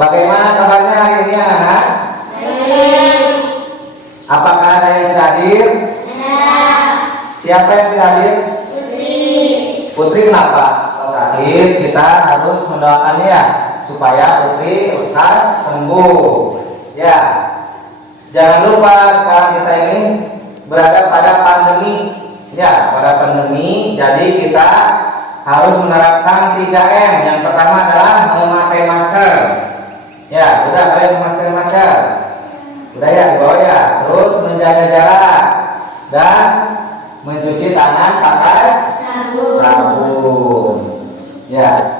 Bagaimana kabarnya hari ini anak-anak? Apakah ada yang tidak hadir? Siapa yang tidak hadir? Putri kenapa? Kalau sakit kita harus mendoakannya ya, supaya Putri lekas sembuh. Ya, jangan lupa sekarang kita ini berada pada pandemi. Ya, pada pandemi. Jadi kita harus menerapkan 3M. Yang pertama adalah memakai masker. Ya, sudah kalian memakai masker. Udah ya, dibawa ya. Terus menjaga jarak dan mencuci tangan pakai sabun. Ya.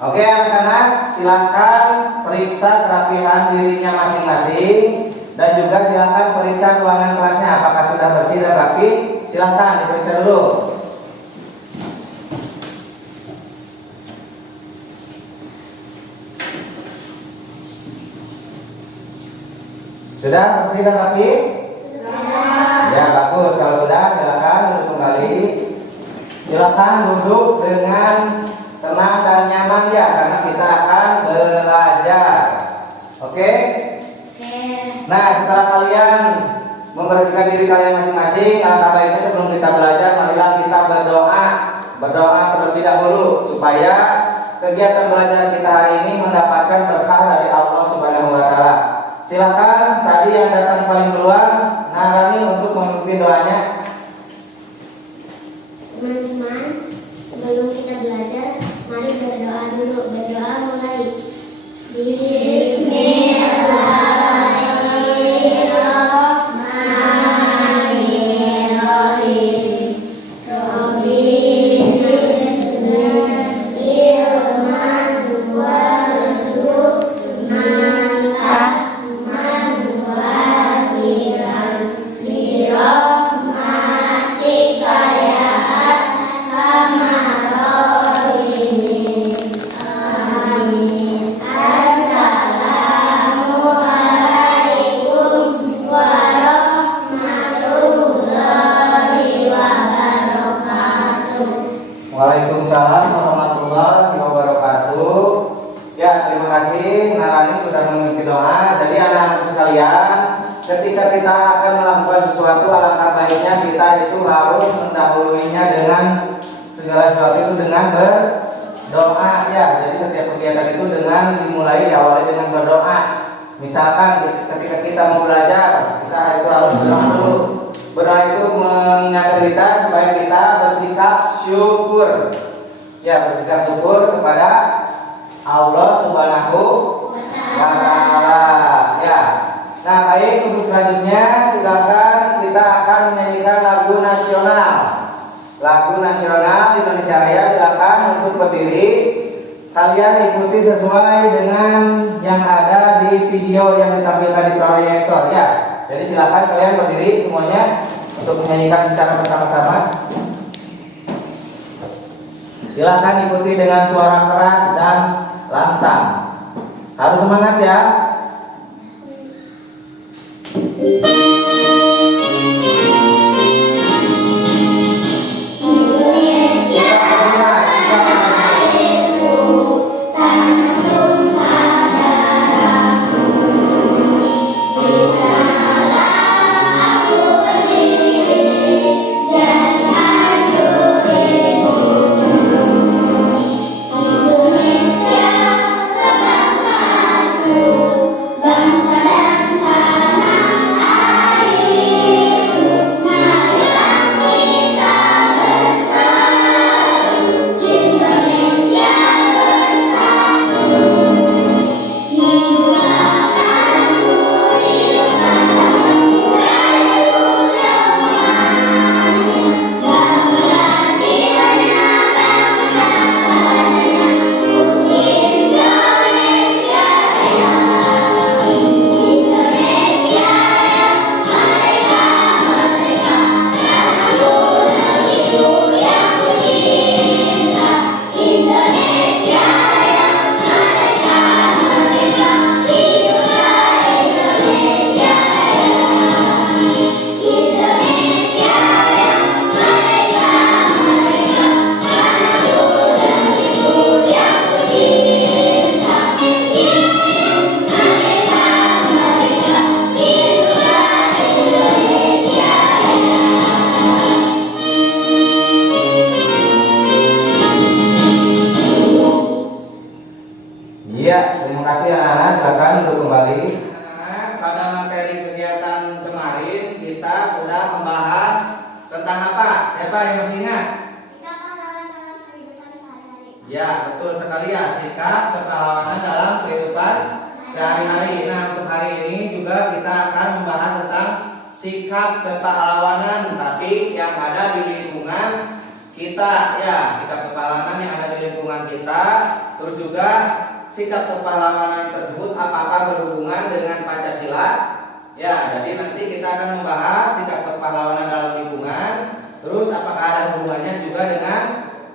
Oke anak-anak, silakan periksa kerapihan dirinya masing-masing dan juga silakan periksa ruangan kelasnya apakah sudah bersih dan rapi. Silakan diperiksa dulu. Sudah bersih dan rapi? Sudah. Ya bagus, kalau sudah silakan duduk kembali. Silakan duduk dengan tenang dan nyaman ya, karena kita akan belajar. Oke? Nah, setelah kalian membersihkan diri kalian masing-masing, alangkah baiknya sebelum kita belajar, marilah kita berdoa terlebih dahulu supaya kegiatan belajar kita hari ini mendapatkan berkah dari Allah Subhanahu wa taala. Silakan tadi yang datang paling duluan, Narani untuk memimpin doanya. Teman-teman, sebelum kita belajar, mari berdoa dulu. Berdoa mulai. Bismillahirrahmanirrahim. Rabbi zidna ilman warzuqna fahman wasilan li rahmatika ya arhamar rahimin. Amin. Assalamualaikum warahmatullahi wabarakatuh. Waalaikumsalam warahmatullahi wabarakatuh. Ya, terima kasih Narani sudah memimpin doa. Jadi anak-anak sekalian, ketika kita akan melakukan sesuatu, alangkah baiknya kita itu harus mendahuluinya dengan segala sesuatu itu dengan berdoa ya. Jadi setiap kegiatan itu dengan dimulai diawali dengan berdoa. Misalkan ketika kita mau belajar, kita itu harus berdoa dulu. Berdoa itu mengingatkan kita supaya kita bersikap syukur. Ya, bersikap syukur kepada Allah Subhanahu wa taala. Ya. Nah, baik, untuk selanjutnya silakan kita akan menyanyikan lagu nasional. Lagu nasional Indonesia Raya, silakan untuk berdiri. Kalian ikuti sesuai dengan yang ada di video yang ditampilkan di proyektor ya. Jadi silakan kalian berdiri semuanya untuk menyanyikan secara bersama-sama. Silakan ikuti dengan suara keras dan lantang. Harus semangat ya. Indonesia, bangsaku. Ya, terima kasih anak-anak. Silakan duduk kembali. Anak-anak, pada materi kegiatan kemarin kita sudah membahas tentang apa? Siapa yang masih ingat? Sikap pahlawan dalam kehidupan sehari-hari. Ya, betul sekali ya. Sikap kepahlawanan dalam kehidupan sehari-hari. Nah, untuk hari ini juga kita akan membahas tentang sikap kepahlawanan, tapi yang ada di lingkungan kita ya, sikap kepahlawanan yang ada di lingkungan kita. Terus juga sikap kepahlawanan tersebut apakah berhubungan dengan Pancasila? Ya, jadi nanti kita akan membahas sikap kepahlawanan dalam lingkungan. Terus apakah ada hubungannya juga dengan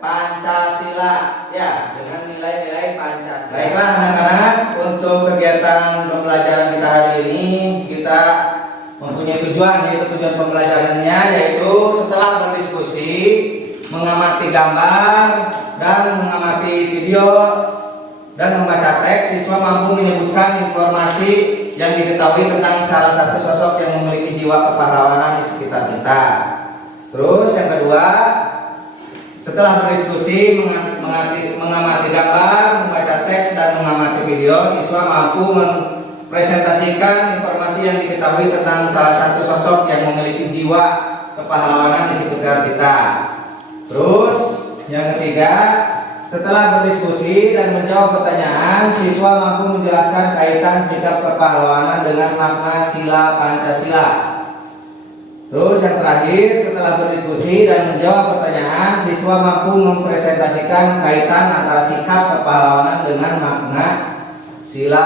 Pancasila? Ya, dengan nilai-nilai Pancasila. Baiklah anak-anak, untuk kegiatan pembelajaran kita hari ini kita mempunyai tujuan, yaitu tujuan pembelajarannya yaitu setelah berdiskusi, mengamati gambar dan mengamati video dan membaca teks, siswa mampu menyebutkan informasi yang diketahui tentang salah satu sosok yang memiliki jiwa kepahlawanan di sekitar kita. Terus yang kedua, setelah berdiskusi, mengamati gambar, membaca teks dan mengamati video, siswa mampu presentasikan informasi yang diketahui tentang salah satu sosok yang memiliki jiwa kepahlawanan di sekitar kita. Terus yang ketiga, setelah berdiskusi dan menjawab pertanyaan, siswa mampu menjelaskan kaitan sikap kepahlawanan dengan makna sila Pancasila. Terus yang terakhir, setelah berdiskusi dan menjawab pertanyaan, siswa mampu mempresentasikan kaitan antara sikap kepahlawanan dengan makna sila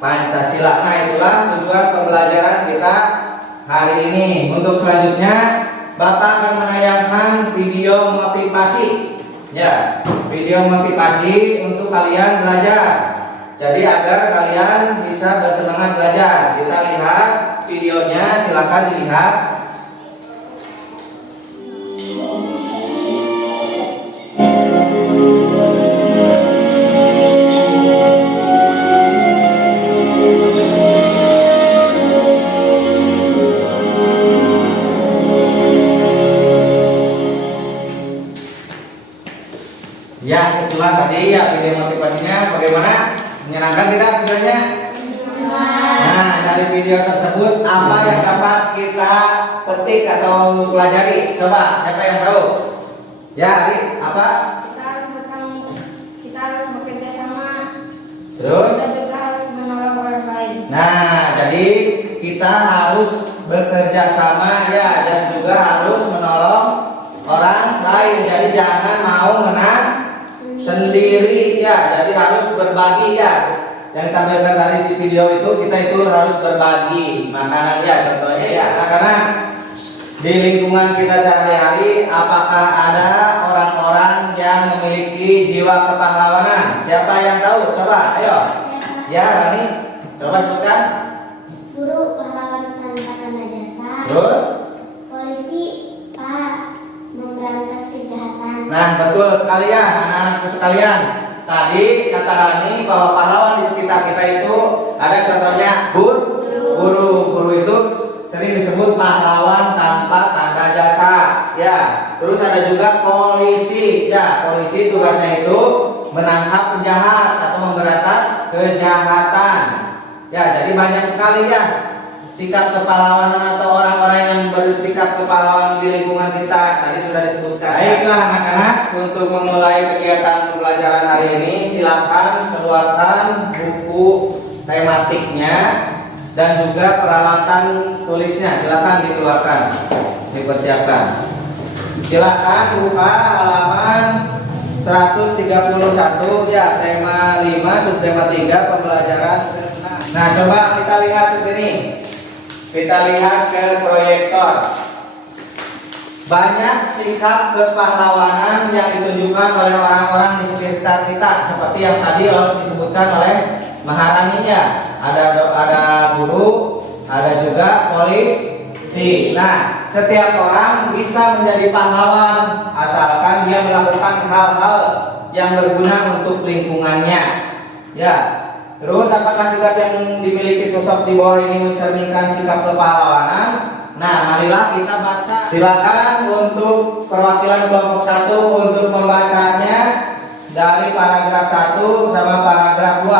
Pancasila. Nah, itulah tujuan pembelajaran kita hari ini. Untuk selanjutnya, Bapak akan menayangkan video motivasi. Ya, video motivasi untuk kalian belajar. Jadi agar kalian bisa bersemangat belajar. Kita lihat videonya, silakan dilihat. Ya, itulah tadi ya video motivasinya. Bagaimana? Menyenangkan tidak videonya? Nah, dari video tersebut apa yang dapat kita petik atau pelajari? Coba, siapa yang tahu? Ya, Ari, apa? Kita harus bekerja sama. Terus? Kita juga harus menolong orang lain. Nah, jadi kita harus bekerja sama ya, dan juga harus menolong orang lain. Jadi jangan mau menang sendiri ya, jadi harus berbagi ya. Yang ditampilkan tadi di video itu, kita itu harus berbagi makanan ya, contohnya ya. Karena di lingkungan kita sehari-hari, apakah ada orang-orang yang memiliki jiwa kepahlawanan? Siapa yang tahu? Coba, ayo. Ya, Rani, coba sebutkan. Guru pahlawan tanpa tanda jasa. Terus? Polisi, Pak, memberantas kejahatan. Nah, betul sekali ya, anak-anakku sekalian. Tadi kata Rani bahwa pahlawan di sekitar kita itu ada contohnya guru. Guru itu sering disebut pahlawan tanpa tanda jasa. Ya, terus ada juga polisi. Ya, polisi tugasnya itu menangkap penjahat atau memberantas kejahatan. Ya, jadi banyak sekali ya sikap kepahlawanan atau orang-orang yang bersikap kepahlawanan di lingkungan kita. Tadi sudah disebutkan. Baiklah anak-anak, untuk memulai kegiatan pembelajaran hari ini, silakan keluarkan buku tematiknya dan juga peralatan tulisnya. Silakan dikeluarkan, dipersiapkan. Silakan buka halaman 131 ya, tema 5 subtema 3 pembelajaran ke-6. Nah, coba kita lihat di sini. Kita lihat ke proyektor. Banyak sikap kepahlawanan yang ditunjukkan oleh orang-orang di sekitar kita, seperti yang tadi disebutkan oleh Maharaninya. Ada guru, ada juga polisi. Nah, setiap orang bisa menjadi pahlawan asalkan dia melakukan hal-hal yang berguna untuk lingkungannya. Ya. Terus apakah sikap yang dimiliki sosok di bawah ini mencerminkan sikap kepahlawanan? Nah, marilah kita baca. Silakan untuk perwakilan kelompok 1 untuk membacanya dari paragraf 1 sama paragraf 2.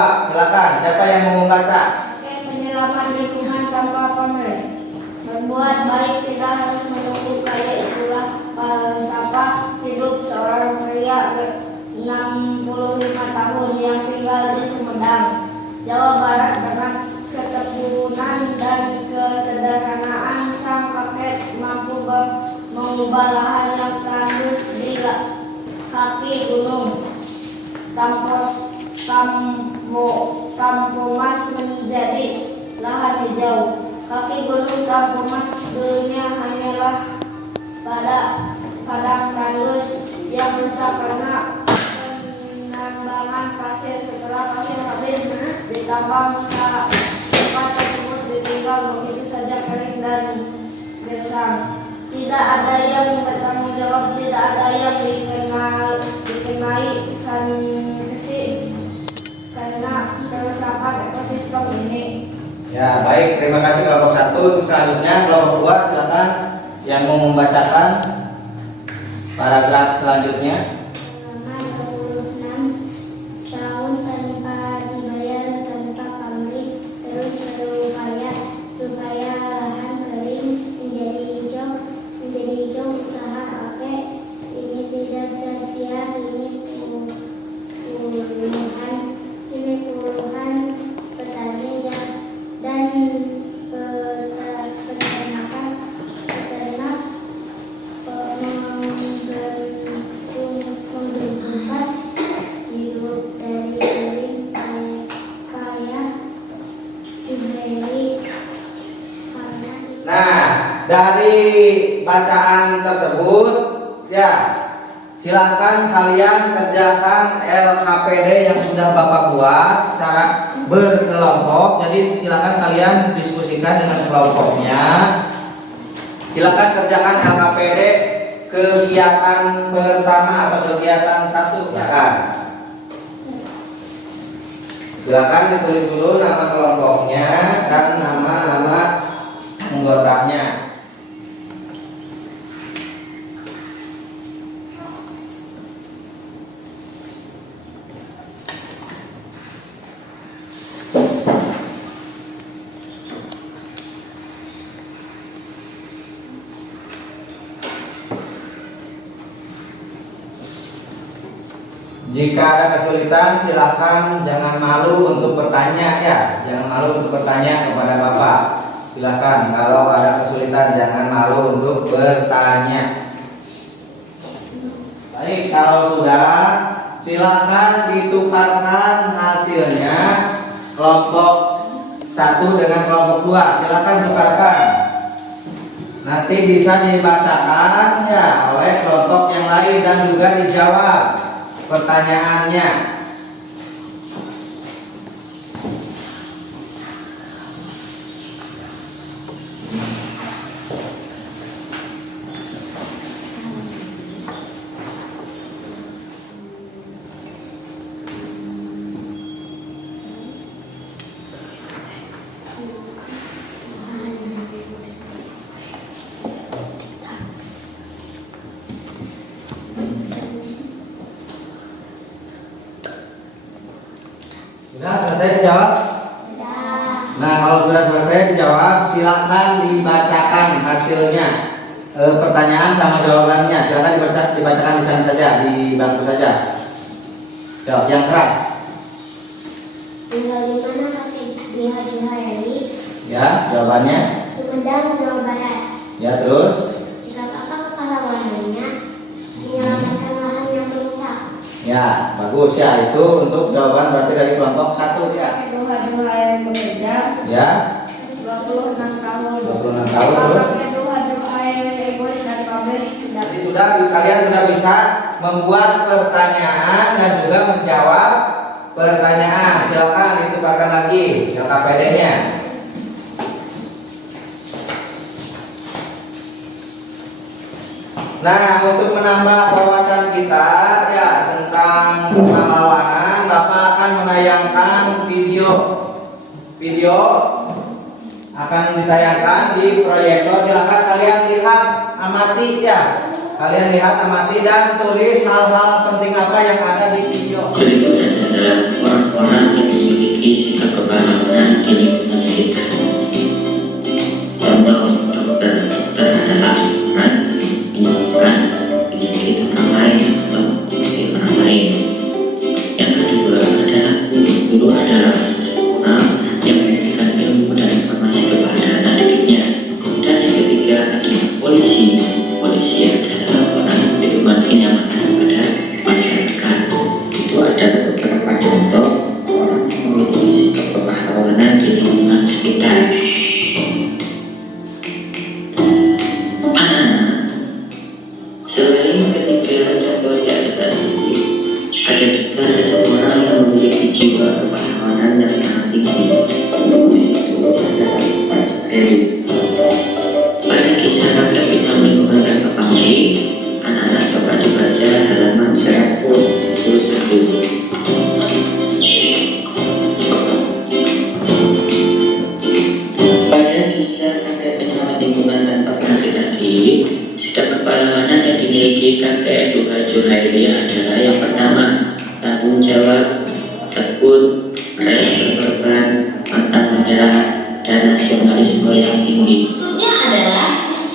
Sumedang. Jawa Barat dengan ketekunan dan kesederhanaan sang kakek mampu mengubah lahan yang tandus di kaki gunung Tampomas menjadi lahan hijau. Kaki gunung Tampomas dulunya hanyalah padang tandus yang rusak karena penambangan pasir. Setelah pasir habis ditambang, tempat tersebut ditinggal begitu saja kering dan gersang. Tidak ada yang bertanggung jawab, tidak ada yang dikenai sanksi karena kerusakan ekosistem ini. Ya, baik, terima kasih kelompok 1. Untuk selanjutnya kelompok 2, silakan yang mau membacakan paragraf selanjutnya. Halaman 26. Tahun tanpa dibayar, tanpa pamrih, terus berupaya supaya lahan kering menjadi hijau usaha kakek ini tidak sia-sia. Ini puluhan petani dan peternak membentukkan hidup dari kering kaya diberi karena. Nah, dari bacaan tersebut ya, silakan kalian kerjakan LKPD yang sudah Bapak buat secara berkelompok. Jadi silakan kalian diskusikan dengan kelompoknya. Silakan kerjakan LKPD kegiatan pertama atau kegiatan 1 ya kan. Silakan ditulis dulu nama kelompoknya dan nama anggotanya. Jika ada kesulitan, silakan jangan malu untuk bertanya ya, jangan malu untuk bertanya kepada Bapak. Silakan kalau ada kesulitan jangan malu untuk bertanya. Baik, kalau sudah, silakan ditukarkan hasilnya kelompok 1 dengan kelompok 2. Silakan tukarkan. Nanti bisa dibacakan ya oleh kelompok yang lain dan juga dijawab pertanyaannya. Sudah selesai dijawab? Sudah. Nah, kalau sudah selesai dijawab, silakan dibacakan hasilnya. Pertanyaan sama jawabannya silakan dibacakan di sana saja, di bangku saja. Jawab yang keras. Tinggal di mana kakek dihari-hari? Ya, jawabannya. Sumedang, Jawa Barat. Ya, terus. Jika kakak kepala wahannya, menyelamatkan lahan yang rusak. Ya, bagus ya. Itu untuk jawaban berarti dari kelompok 1 ya. Duha-duha bekerja. Ya. 26 tahun. 26 tahun terus. Duha-duha egois dan pamrih. Jadi kalian sudah bisa membuat pertanyaan dan juga menjawab pertanyaan. Silakan ditukarkan lagi LKPD-nya. Nah, untuk menambah wawasan kita ya tentang pahlawanan, Bapak akan menayangkan video akan ditayangkan di proyektor. Silakan kalian lihat, amati ya. Kalian lihat, amati dan tulis hal-hal penting apa yang ada di video. Berikut adalah orang-orang yang memiliki sikap kepahlawanan di lingkungan sekitar. Contoh, dokter adalah peran menyembuhkan penyakit orang lain atau penyakit orang lain. Yang kedua adalah guru adalah tersebut rela berkorban, pantang menyerah, dan nasionalisme yang tinggi. Maksudnya adalah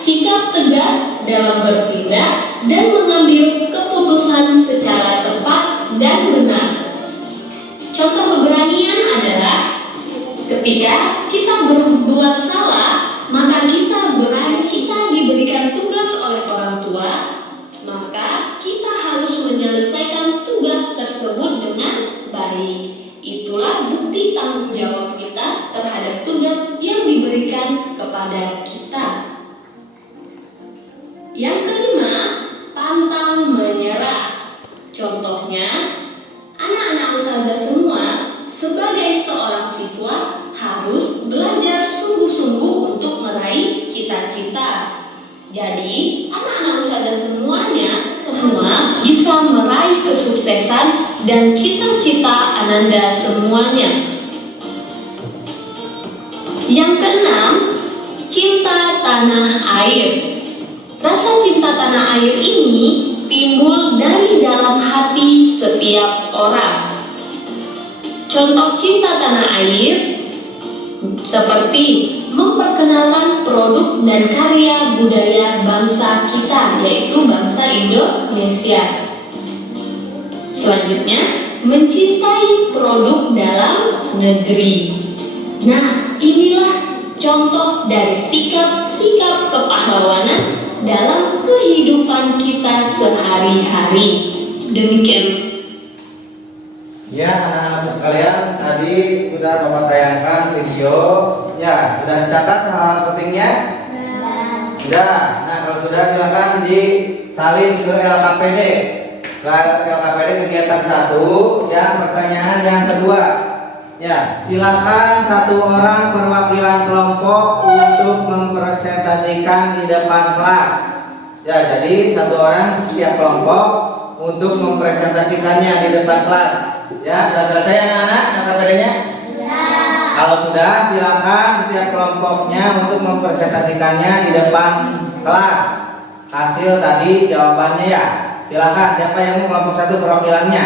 sikap tegas dalam bertindak dan mengambil keputusan secara tepat dan benar. Contoh keberanian adalah ketika kita berbuat salah, maka kita berani, kita diberikan tugas oleh orang tua, maka kita harus menyelesaikan tugas tersebut dengan baik. Itulah bukti tanggung jawab kita terhadap tugas yang diberikan kepada kita. Yang kelima, pantang menyerah. Contohnya, anak-anak usaha semua sebagai seorang siswa harus belajar sungguh-sungguh untuk meraih cita-cita. Jadi, anak-anak usaha semuanya semua bisa meraih kesuksesan dan cita-cita Ananda semuanya. Yang keenam, cinta tanah air. Rasa cinta tanah air ini timbul dari dalam hati setiap orang. Contoh cinta tanah air seperti memperkenalkan produk dan karya budaya bangsa kita, yaitu bangsa Indonesia. Selanjutnya, mencintai produk dalam negeri. Nah, inilah contoh dari sikap-sikap kepahlawanan dalam kehidupan kita sehari-hari. Demikian. Ya, anak-anakku sekalian, tadi sudah Bapak tayangkan video. Ya, sudah dicatat hal-hal pentingnya? Sudah. Nah, kalau sudah silakan disalin ke LKPD. Ke LKPD kegiatan 1. Ya, pertanyaan yang kedua. Ya, silakan satu orang perwakilan kelompok untuk mempresentasikan di depan kelas. Ya, jadi satu orang setiap kelompok untuk mempresentasikannya di depan kelas. Ya, sudah selesai anak-anak LKPD-nya? Kalau sudah, silakan setiap kelompoknya untuk mempresentasikannya di depan kelas. Hasil tadi jawabannya ya. Silakan, siapa yang mau kelompok 1 perwakilannya?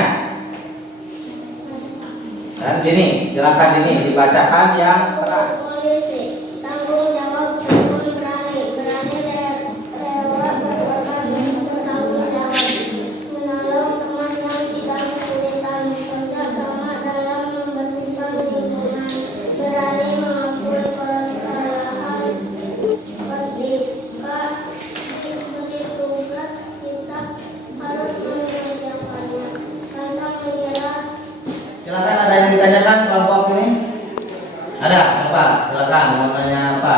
Dan Dini, silakan Dini dibacakan yang keras. Polisi, tanggung jawab, berani, rela berkorban untuk tanggung jawab, menolong teman yang sedang kesulitan, kerja sama dalam membersihkan lingkungan, berani mengakui kesalahan, ketika diberi tugas kita harus mengerjakannya, pantang menyerah. Silakan, ada yang ditanyakan kelompok ini? Ada, apa? Silakan, mau tanya apa?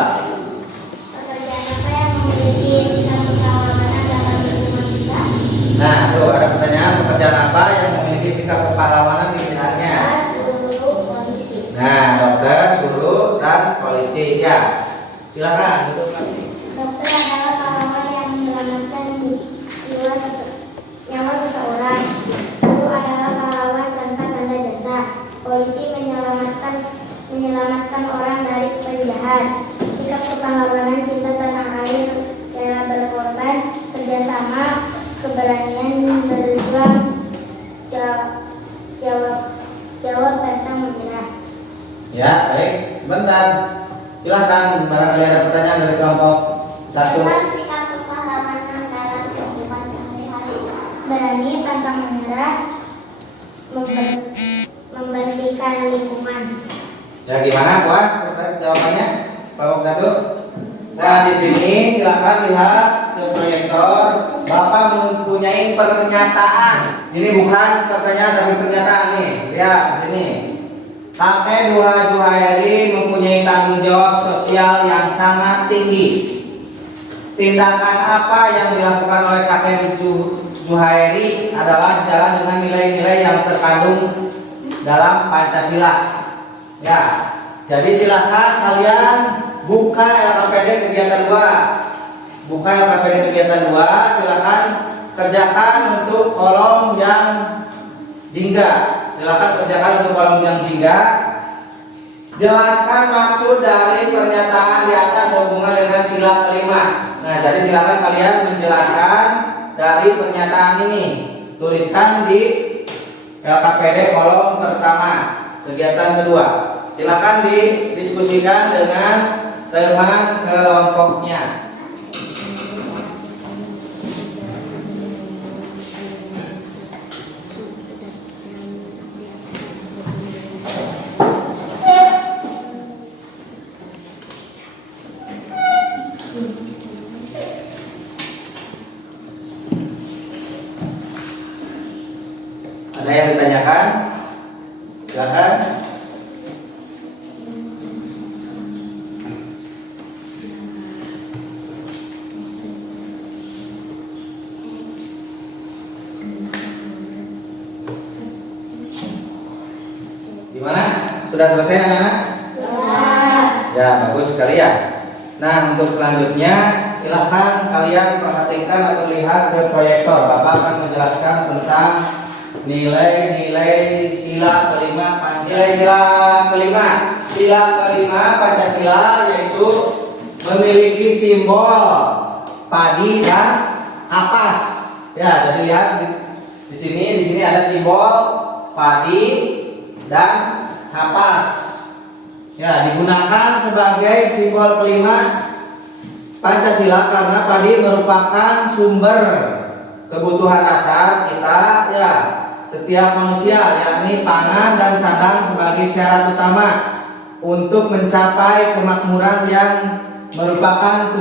Pekerjaan apa yang memiliki sikap kepahlawanan dalam lingkungan kita? Nah, tuh ada pertanyaan, pekerjaan apa yang memiliki sikap kepahlawanan di bidangnya? Guru, polisi. Nah, dokter, guru, dan polisi. Ya, silakan. Dokter adalah pahlawan yang menyelamatkan nyawa seseorang. Guru adalah pahlawan tanpa tanda jasa. Polisi menyelamatkan orang dari penjahat. Sikap kepahlawanan, cinta tanah air, rela berkorban, kerjasama, keberanian berjuang, jawab pantang menyerah. Ya, baik. Sebentar. Silakan, barangkali ada pertanyaan dari kelompok 1. Sikap kepahlawanan dalam kehidupan sehari-hari. Berani, pantang menyerah, membersihkan lingkungan. Ya, gimana, puas? Jawabannya? Kelompok 1. Nah, di sini silakan lihat ke proyektor. Bapak mempunyai pernyataan. Ini bukan pertanyaan tapi pernyataan nih. Lihat di sini. Kakek Duha Juhairi mempunyai tanggung jawab sosial yang sangat tinggi. Tindakan apa yang dilakukan oleh kakek Juhairi adalah sejalan dengan nilai-nilai yang terkandung dalam Pancasila. Ya, jadi silakan kalian buka LKPD kegiatan 2. Buka LKPD kegiatan 2, silakan kerjakan untuk kolom yang jingga. Silakan kerjakan untuk kolom yang jingga. Jelaskan maksud dari pernyataan di atas sehubungan dengan sila kelima. Nah, jadi silakan kalian menjelaskan dari pernyataan ini. Tuliskan di LKPD kolom pertama. kegiatan kedua. Silakan didiskusikan dengan teman kelompoknya. Ada yang ditanyakan? Silakan. Gimana? Sudah selesai anak-anak? Ya, bagus sekali ya. Nah, untuk selanjutnya silahkan kalian perhatikan atau lihat ke proyektor. Bapak akan menjelaskan tentang nilai-nilai sila kelima. Sila kelima Pancasila yaitu memiliki simbol padi dan kapas. Ya, jadi lihat di sini ada simbol padi dan kapas. Ya, digunakan sebagai simbol kelima Pancasila karena padi merupakan sumber kebutuhan dasar kita, ya, setiap manusia, yakni pangan dan sandang sebagai syarat utama untuk mencapai kemakmuran yang merupakan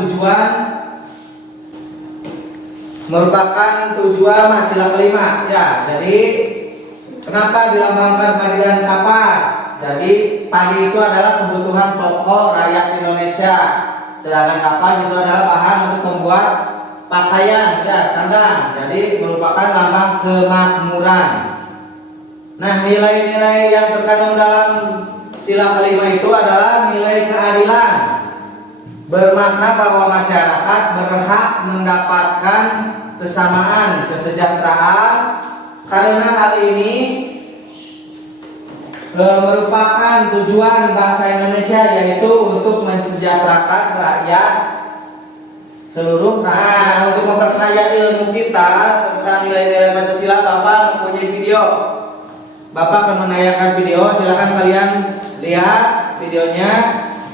tujuan sila kelima. Ya, jadi kenapa dilambangkan padi dan kapas? Jadi padi itu adalah kebutuhan pokok rakyat Indonesia, sedangkan kapas itu adalah bahan untuk membuat pakaian, ya, sandang. Jadi merupakan lambang kemakmuran. Nah, nilai-nilai yang terkandung dalam sila kelima itu adalah nilai keadilan, bermakna bahwa masyarakat berhak mendapatkan kesamaan kesejahteraan. Karena hal ini merupakan tujuan bangsa Indonesia, yaitu untuk mensejahterakan rakyat seluruh. Nah, untuk memperkaya ilmu kita tentang nilai-nilai Pancasila, Bapak mempunyai video. Bapak akan menayangkan video. Silakan kalian lihat videonya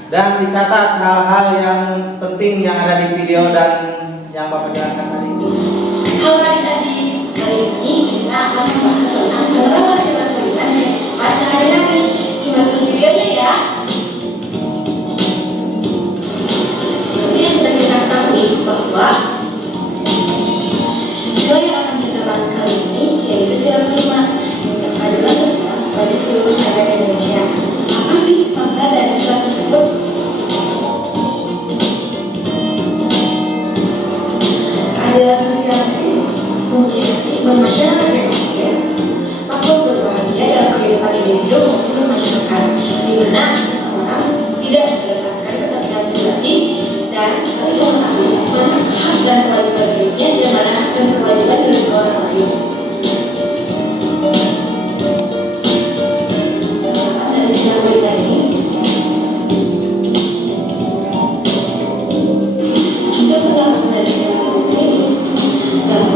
dan dicatat hal-hal yang penting yang ada di video dan yang Bapak jelaskan tadi. Halo adik-adik, kali ini kita akan membahas tentang sila kelima. Masa hari-hari, simak terus videonya ya. Seperti yang sudah kita ketahui bahwa sila yang akan kita bahas kali ini yaitu sila kelima yang adalah sesama pada seluruh rakyat Indonesia. Apa sih makna dari sila tersebut? Keadilan sosial mungkin bermasyarakat yang adil, makhluk berbahagia dalam kehidupan individu maupun masyarakat, di mana seseorang tidak mendapatkan kepentingan pribadi dan harus mengetahui mana hak dan kewajiban dirinya dan mana hak dan kewajiban dari orang lain. Dari sila kelima ini kita mendapatkan dari sila kelima ini dapat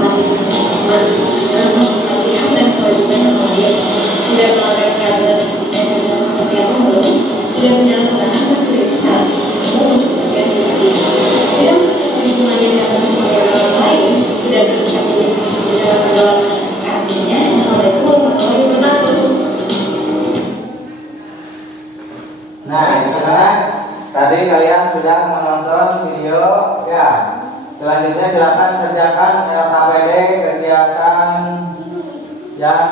harus memiliki hak dan kewajiban yang lain, tidak melanggar peraturan dan yang umum, tidak menyalahgunakan fasilitas umum untuk kepentingan pribadi, tidak merusak lingkungan yang dapat mempengaruhi orang lain, tidak bersikap individu dalam mengelola masyarakat. Assalamualaikum warahmatullahi wabarakatuh. Nah, itu kan tadi kalian sudah menonton video, ya. Selanjutnya silakan kerjakan LKPD kegiatan yang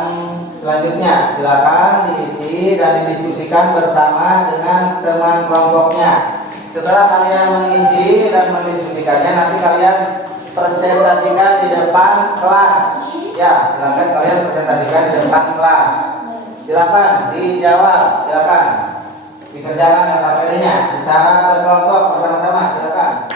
selanjutnya. Silakan diisi dan didiskusikan bersama dengan teman kelompoknya. Setelah kalian mengisi dan mendiskusikannya, nanti kalian presentasikan di depan kelas. Ya, silakan kalian presentasikan di depan kelas. Silakan dijawab, silakan dikerjakan LKPD-nya secara berkelompok bersama-sama. Silakan.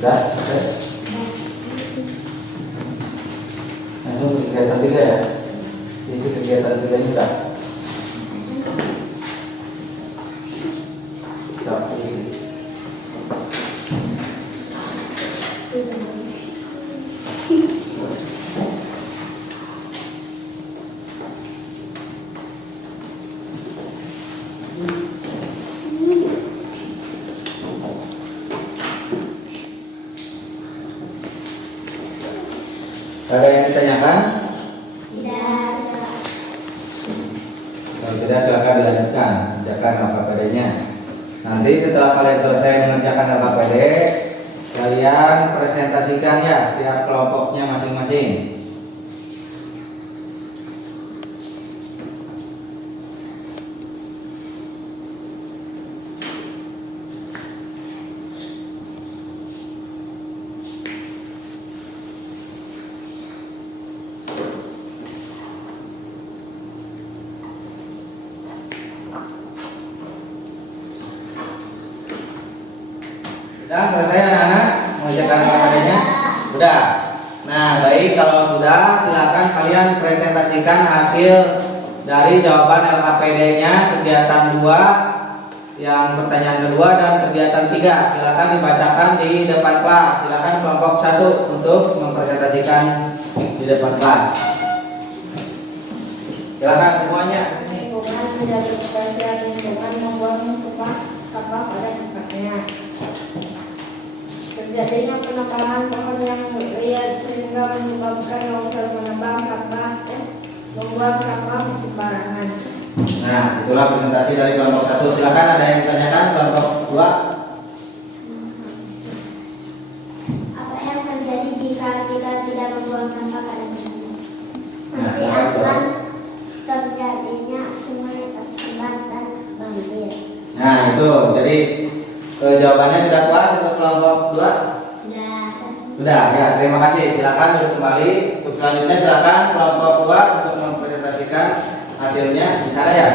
Sudah? Oke. Langsung ke kegiatan 3 ya. Isi kegiatan 3 ini sudah. Ada yang ditanyakan? Tidak. Kalau tidak silakan dilanjutkan, kerjakan LKPD-nya. Nanti setelah kalian selesai mengerjakan LKPD, kalian presentasikan ya tiap kelompoknya masing-masing. Sudah selesai anak-anak mengerjakan LKPD-nya? Sudah. Nah, baik, kalau sudah silakan kalian presentasikan hasil dari jawaban LKPD-nya kegiatan 2 yang pertanyaan kedua dan kegiatan 3. Silakan dibacakan di depan kelas. Silakan kelompok 1 untuk mempresentasikan di depan kelas. Silakan semuanya. Lingkungan tidak berkepentingan lingkungan membuang sampah pada tempatnya. Terjadinya penekanan pohon yang liar sehingga menyebabkan longsor menebang sampah membuang sampah sembarangan. Nah, itulah presentasi dari kelompok 1. Silakan ada yang ditanyakan kelompok 2. Apa yang terjadi jika kita tidak membuang sampah pada tempatnya? Nah, Nanti siapa itu? akan terjadinya sungai tercemar dan banjir. Nah, itu. Jadi jawabannya sudah puas untuk kelompok 2? Sudah. Sudah, ya. Terima kasih. Silakan duduk kembali. Untuk selanjutnya silakan kelompok 2 untuk mempresentasikan hasilnya di sana ya.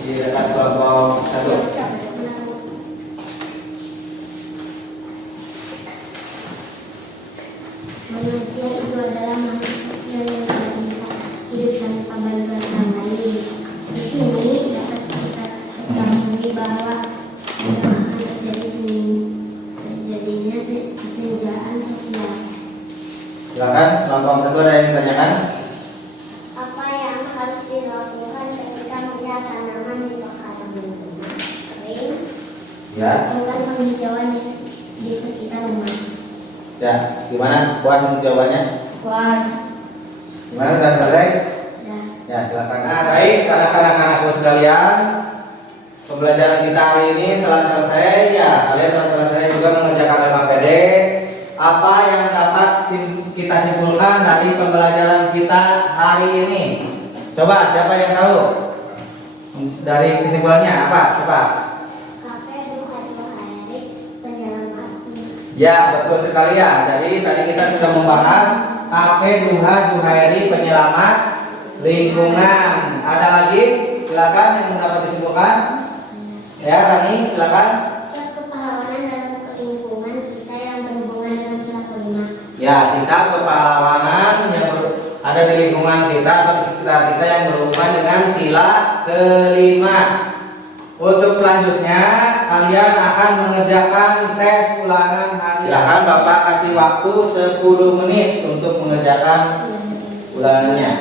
Di dekat kelompok 1. Manusia itu adalah manusia yang tidak bisa hidup tanpa bantuan orang lain. Di sini dapat kita ketahui bahwa tidak akan terjadinya kesenjangan sosial. Silakan kelompok 1 ada yang ditanyakan? Apa yang harus dilakukan ketika melihat tanaman di bakaran lingkungan kering? Ya. Lakukan penghijauan di sekitar rumah. Ya, gimana? Puas untuk jawabannya? Puas. Gimana, sudah selesai? Sudah. Ya, silakan. Nah, baik anak-anakku sekalian. Pembelajaran kita hari ini telah selesai ya. Kalian telah selesai juga mengerjakan LKPD. Apa yang dapat kita simpulkan dari pembelajaran kita hari ini? Coba, siapa yang tahu? Dari kesimpulannya apa? Coba. Kafe Duha Juhairi penyelamat. Ya, betul sekali ya. Jadi tadi kita sudah membahas Kafe Duha Juhairi penyelamat lingkungan. Ada lagi? Silakan yang dapat disimpulkan. Ya, Rani, silakan. Sikap kepahlawanan dalam lingkungan kita yang berhubungan dengan sila kelima. Ya, sikap kepahlawanan yang ada di lingkungan kita atau di sekitar kita yang berhubungan dengan sila kelima. Untuk selanjutnya kalian akan mengerjakan tes ulangan hari. Silakan Bapak kasih waktu 10 menit untuk mengerjakan ulangannya.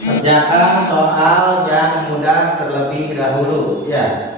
Kerjakan soal yang mudah terlebih dahulu ya.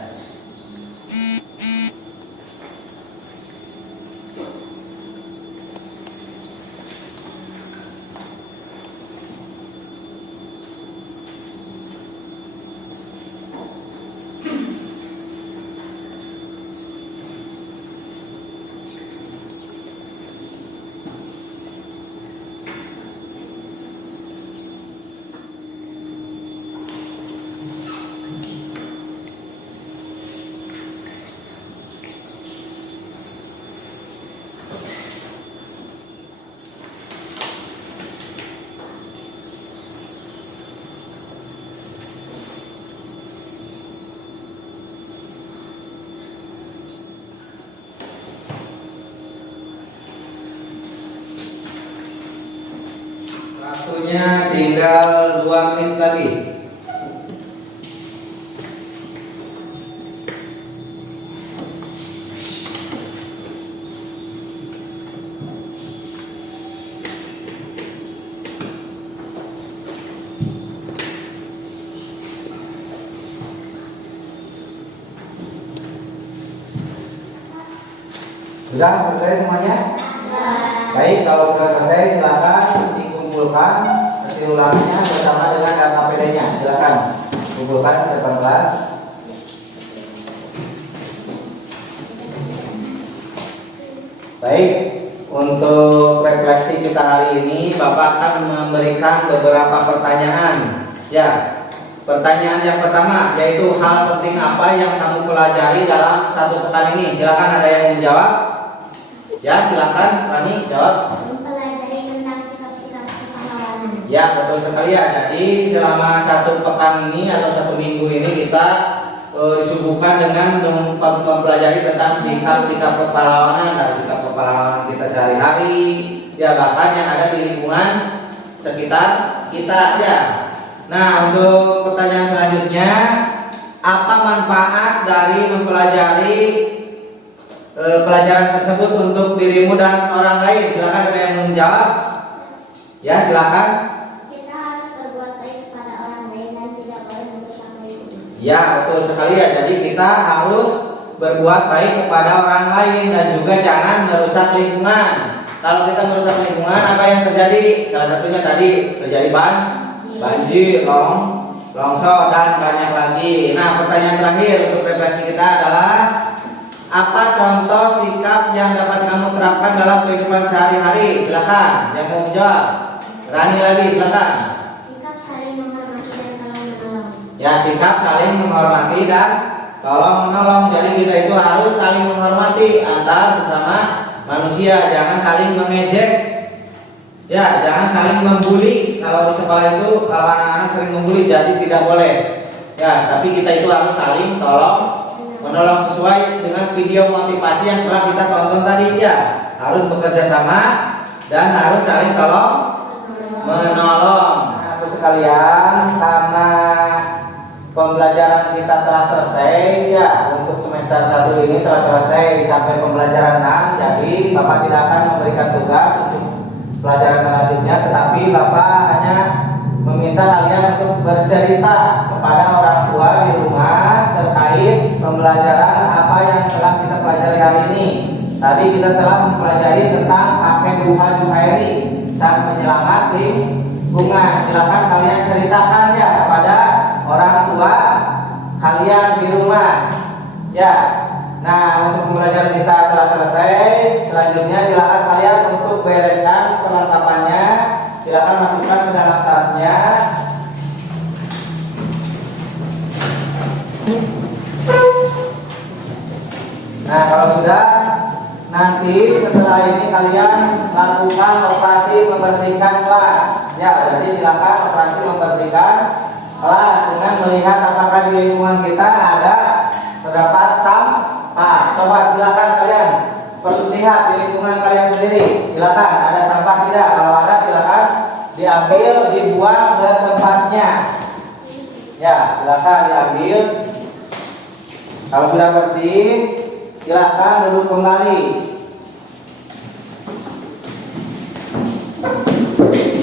Waktunya tinggal 2 menit lagi. Sudah selesai semuanya? Baik, kalau sudah selesai silakan dikumpulkan kesimpulannya bersama dengan data PD-nya. Silakan kumpulkan ke depan kelas. Baik, untuk refleksi kita hari ini Bapak akan memberikan beberapa pertanyaan. Ya, pertanyaan yang pertama yaitu hal penting apa yang kamu pelajari dalam 1 pekan ini? Silakan, ada yang menjawab? Ya, silakan Rani jawab. Mempelajari tentang sikap-sikap kepahlawanan. Ya, betul sekali ya. Jadi selama 1 pekan ini atau 1 minggu ini kita disuguhkan dengan mempelajari tentang sikap-sikap kepahlawanan, dari sikap kepahlawanan kita sehari-hari, ya bahkan yang ada di lingkungan sekitar kita ya. Nah, untuk pertanyaan selanjutnya, apa manfaat dari mempelajari pelajaran tersebut untuk dirimu dan orang lain? Silakan, ada yang menjawab? Ya, silakan. Kita harus berbuat baik kepada orang lain dan tidak boleh merusak lingkungan. Ya, betul sekali ya. Jadi kita harus berbuat baik kepada orang lain dan juga jangan merusak lingkungan. Kalau kita merusak lingkungan, apa yang terjadi? Salah satunya tadi terjadi banjir, longsor dan banyak lagi. Nah, pertanyaan terakhir untuk refleksi kita adalah apa contoh sikap yang dapat kamu terapkan dalam kehidupan sehari-hari? Silakan, yang mau menjawab. Rani lagi, silakan. Sikap saling menghormati dan tolong menolong. Ya, sikap saling menghormati dan tolong menolong. Jadi kita itu harus saling menghormati antar sesama manusia, jangan saling mengejek. Ya, jangan saling membuli. Kalau di sekolah itu kalau anak-anak sering membuli, jadi tidak boleh. Ya, tapi kita itu harus saling tolong menolong sesuai dengan video motivasi yang telah kita tonton tadi ya. Harus bekerja sama dan harus saling tolong menolong. Nah, sekalian, karena pembelajaran kita telah selesai ya, untuk semester 1 ini telah selesai sampai pembelajaran 6. Jadi Bapak tidak akan memberikan tugas untuk pelajaran selanjutnya, tetapi Bapak hanya meminta kalian untuk bercerita kepada orang tua di rumah terkait pembelajaran apa yang telah kita pelajari hari ini. Tadi kita telah mempelajari tentang Duha Juhairi, sang penyelamat lingkungan. Silakan kalian ceritakan ya kepada orang tua kalian di rumah. Ya. Nah, untuk pembelajaran kita telah selesai. Selanjutnya silakan kalian untuk bereskan perlengkapannya. Silakan masukkan ke dalam tasnya. Nah, kalau sudah, nanti setelah ini kalian lakukan operasi membersihkan kelas. Ya, jadi silakan operasi membersihkan kelas dengan melihat apakah di lingkungan kita ada terdapat sampah. Coba silakan kalian lihat di lingkungan kalian sendiri. Silakan, ada sampah tidak? Kalau ada silakan diambil, dibuang ke tempatnya. Ya, silakan diambil. Kalau sudah bersih, silakan duduk kembali.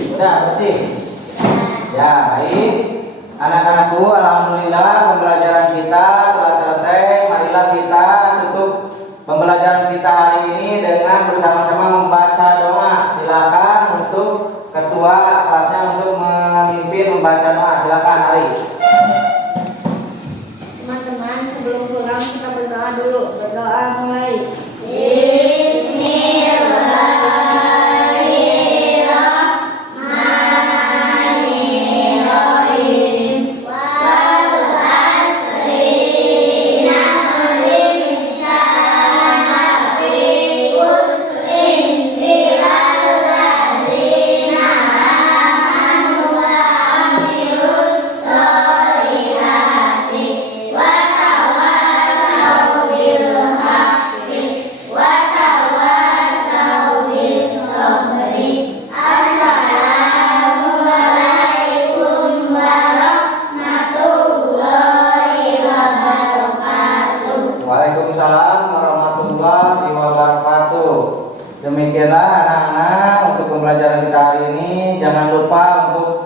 Sudah bersih? Ya, baik. Anak-anakku, alhamdulillah pembelajaran kita telah selesai. Marilah kita tutup pembelajaran kita hari ini dengan bersama-sama membaca doa. Silakan untuk ketua kelasnya untuk memimpin membaca doa. Silakan, Ari. Teman-teman, sebelum pulang kita berdoa dulu. Berdoa mulai. Bismillahirrahmanirrahim.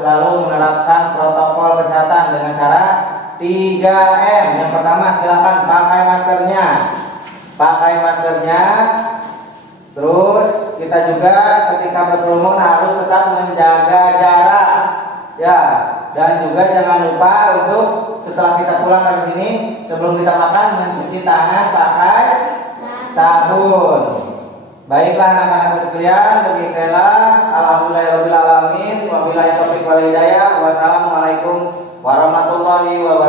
selalu menerapkan protokol kesehatan dengan cara 3M. Yang pertama, silakan pakai maskernya. Pakai maskernya. Terus kita juga ketika berkerumun harus tetap menjaga jarak. Ya, dan juga jangan lupa untuk setelah kita pulang dari sini, sebelum kita makan mencuci tangan pakai sabun. Baiklah anak-anakku sekalian, demikianlah alhamdulillahirabbil alamin, wabillahi taufiq wal hidayah. Wassalamualaikum warahmatullahi wabarakatuh.